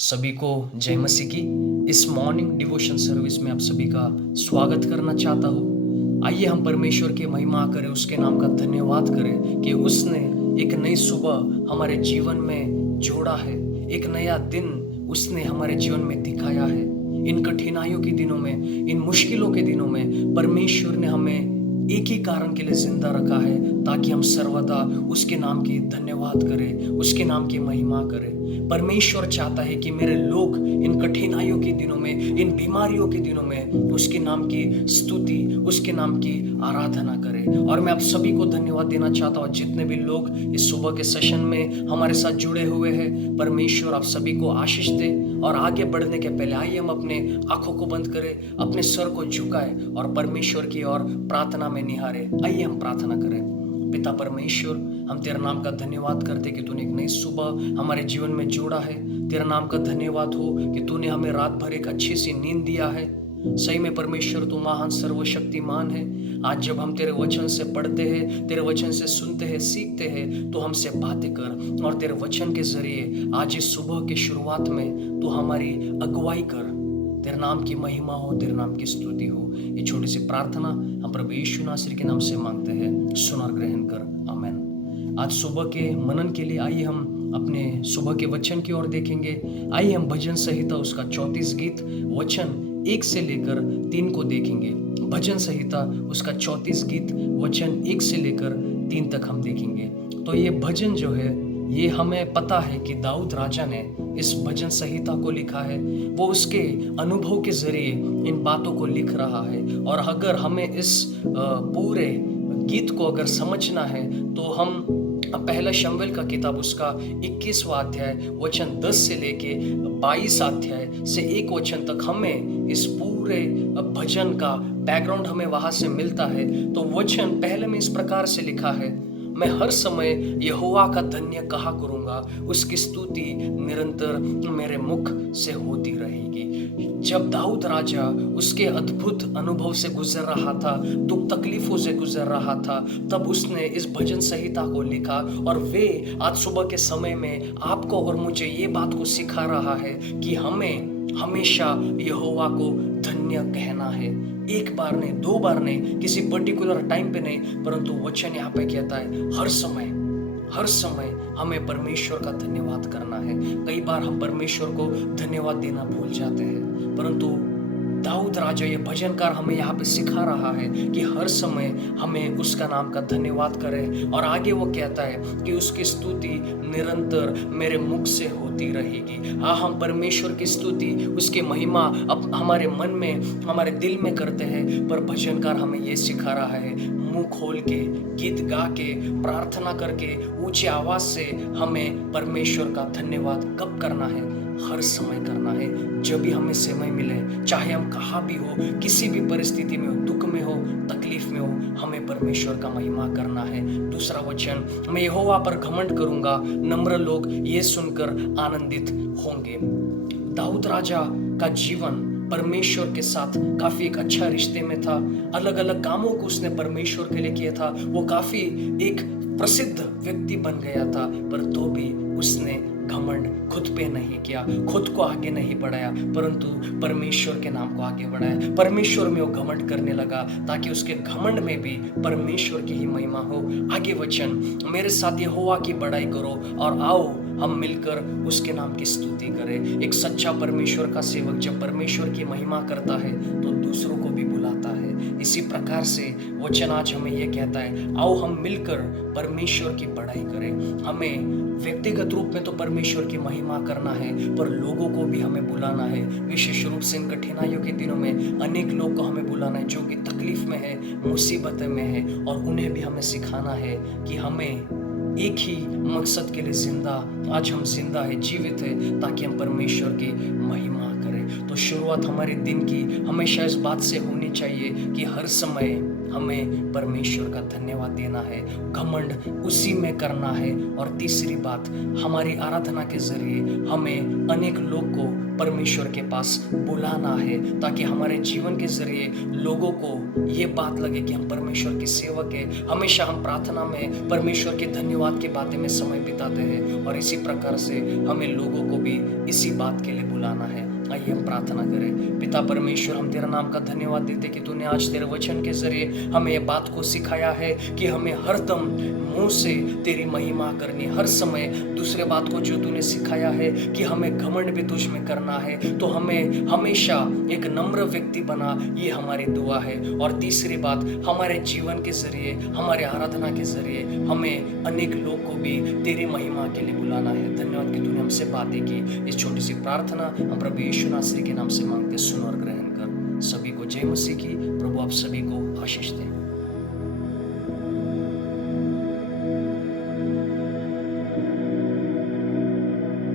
सभी को जय मसीह की इस मॉर्निंग डिवोशन सर्विस में आप सभी का स्वागत करना चाहता हूँ। आइए हम परमेश्वर की महिमा करें, उसके नाम का धन्यवाद करें कि उसने एक नई सुबह हमारे जीवन में जोड़ा है। एक नया दिन उसने हमारे जीवन में दिखाया है। इन कठिनाइयों के दिनों में, इन मुश्किलों के दिनों में परमेश्वर ने हमें एक ही कारण के लिए जिंदा रखा है, ताकि हम सर्वदा उसके नाम की धन्यवाद करें, उसके नाम की महिमा करें। परमेश्वर चाहता है कि मेरे लोग इन कठिनाइयों के दिनों में, इन बीमारियों के दिनों में उसके नाम की स्तुति, उसके नाम की आराधना करें। और मैं आप सभी को धन्यवाद देना चाहता हूँ, जितने भी लोग इस सुबह के सेशन में हमारे साथ जुड़े हुए हैं। परमेश्वर आप सभी को आशीष दे। और आगे बढ़ने के पहले आइए हम अपने आंखों को बंद करें, अपने सर को झुकाएं और परमेश्वर की ओर प्रार्थना में निहारे। आइए हम प्रार्थना करें। पिता परमेश्वर, हम तेरा नाम का धन्यवाद करते कि तूने एक नई सुबह हमारे जीवन में जोड़ा है। तेरा नाम का धन्यवाद हो कि तूने हमें रात भर एक अच्छी सी नींद दिया है। सही में परमेश्वर तू महान सर्वशक्तिमान है। आज जब हम तेरे वचन से पढ़ते हैं, तेरे वचन से सुनते हैं, सीखते हैं, तो हमसे बातें कर और तेरे वचन के जरिए आज इस सुबह की शुरुआत में तू हमारी अगुवाई कर। तेरे नाम की महिमा हो, तेरे नाम की स्तुति हो। ये छोटी सी प्रार्थना हम प्रभु यीशु नासरी के नाम से मांगते हैं। सुन और ग्रहण कर, आमीन। आज सुबह के मनन के लिए आइए हम अपने सुबह के वचन की ओर देखेंगे। आइए हम भजन संहिता उसका 34 गीत वचन 1 से लेकर 3 को देखेंगे। भजन संहिता उसका 34 गीत वचन 1 से लेकर 3 तक हम देखेंगे। तो ये भजन जो है, ये हमें पता है कि दाऊद राजा ने इस भजन संहिता को लिखा है। वो उसके अनुभव के जरिए इन बातों को लिख रहा है। और अगर हमें इस पूरे गीत को अगर समझना है तो हम पहला शमूएल का किताब उसका 21वां अध्याय वचन 10 से लेके 22 अध्याय से 1 वचन तक हमें इस पूरे भजन का बैकग्राउंड हमें वहां से मिलता है। तो वचन पहले में इस प्रकार से लिखा है, मैं हर समय यहोवा का धन्य कहा करूंगा, उसकी स्तुति निरंतर मेरे मुख से होती रहेगी। जब दाऊद राजा उसके अद्भुत अनुभव से गुजर रहा था, दुख तकलीफों से गुजर रहा था, तब उसने इस भजन संहिता को लिखा। और वे आज सुबह के समय में आपको और मुझे ये बात को सिखा रहा है कि हमें हमेशा यहोवा को धन्य कहना है। एक बार नहीं, 2 बार नहीं, किसी पर्टिकुलर टाइम पे नहीं, परंतु वचन यहाँ पे कहता है हर समय हमें परमेश्वर का धन्यवाद करना है। कई बार हम परमेश्वर को धन्यवाद देना भूल जाते हैं, परंतु दाऊद राजा ये भजनकार हमें यहाँ पे सिखा रहा है कि हर समय हमें उसका नाम का धन्यवाद करें। और आगे वो कहता है कि उसकी स्तुति निरंतर मेरे मुख से होती रहेगी। हाँ, हम परमेश्वर की स्तुति, उसकी महिमा अब हमारे मन में, हमारे दिल में करते हैं, पर भजनकार हमें ये सिखा रहा है, मुंह खोल के, गीत गा के, प्रार्थना करके, ऊंची आवाज से हमें परमेश्वर का धन्यवाद कब करना है? हर समय करना है। जब भी हमें समय मिले, चाहे हम कहाँ भी हो, किसी भी परिस्थिति में हो, दुख में हो, तकलीफ में हो, हमें परमेश्वर का महिमा करना है। दूसरा वचन, मैं यहोवा पर घमंड करूंगा, नम्र लोग ये सुनकर आनंदित होंगे। दाऊद राजा का जीवन परमेश्वर के साथ काफी एक अच्छा रिश्ते में था। अलग अलग कामों को उसने परमेश्वर के लिए किया था। वो काफी एक प्रसिद्ध व्यक्ति बन गया था, पर तो भी उसने घमंड खुद पे नहीं किया, खुद को आगे नहीं बढ़ाया, परंतु परमेश्वर के नाम को आगे बढ़ाया। परमेश्वर में वो घमंड करने लगा, ताकि उसके घमंड में भी परमेश्वर की ही महिमा हो। आगे वचन, मेरे साथ यहोवा की बड़ाई करो और आओ हम मिलकर उसके नाम की स्तुति करें। एक सच्चा परमेश्वर का सेवक जब परमेश्वर की महिमा करता है तो दूसरों को भी बुलाता है। इसी प्रकार से वचन आज हमें यह कहता है, आओ हम मिलकर परमेश्वर की बड़ाई करें। हमें व्यक्तिगत रूप में तो परमेश्वर की महिमा करना है, पर लोगों को भी हमें बुलाना है। विशेष रूप से इन कठिनाइयों के दिनों में अनेक लोग को हमें बुलाना है जो कि तकलीफ में है, मुसीबत में है, और उन्हें भी हमें सिखाना है कि हमें एक ही मकसद के लिए आज हम जिंदा है, जीवित है, ताकि हम परमेश्वर की महिमा करें। तो शुरुआत हमारे दिन की हमेशा इस बात से होनी चाहिए कि हर समय हमें परमेश्वर का धन्यवाद देना है, घमंड उसी में करना है। और तीसरी बात, हमारी आराधना के जरिए हमें अनेक लोग को परमेश्वर के पास बुलाना है, ताकि हमारे जीवन के जरिए लोगों को ये बात लगे कि हम परमेश्वर के सेवक हैं। हमेशा हम प्रार्थना में परमेश्वर के धन्यवाद की बातें में समय बिताते हैं, और इसी प्रकार से हमें लोगों को भी इसी बात के लिए बुलाना है। आइए हम प्रार्थना करें। पिता परमेश्वर, हम तेरा नाम का धन्यवाद देते कि तूने आज तेरे वचन के जरिए हमें ये बात को सिखाया है कि हमें हरदम मुंह से तेरी महिमा करनी, हर समय दूसरे बात को जो तूने सिखाया है कि हमें घमंड भी तुझ में करना है, तो हमें हमेशा एक नम्र व्यक्ति बना, ये हमारी दुआ है। और तीसरी बात, हमारे जीवन के जरिए, हमारे आराधना के जरिए हमें अनेक लोग को भी तेरी महिमा के लिए बुलाना है। धन्यवाद कि तूने हमसे बातें की। इस छोटी सी प्रार्थना हम प्रभु यीशु नासरी के नाम से मांगते, सुन और ग्रहण कर। सभी को जय मसीह की। प्रभु आप सभी को आशीष दे।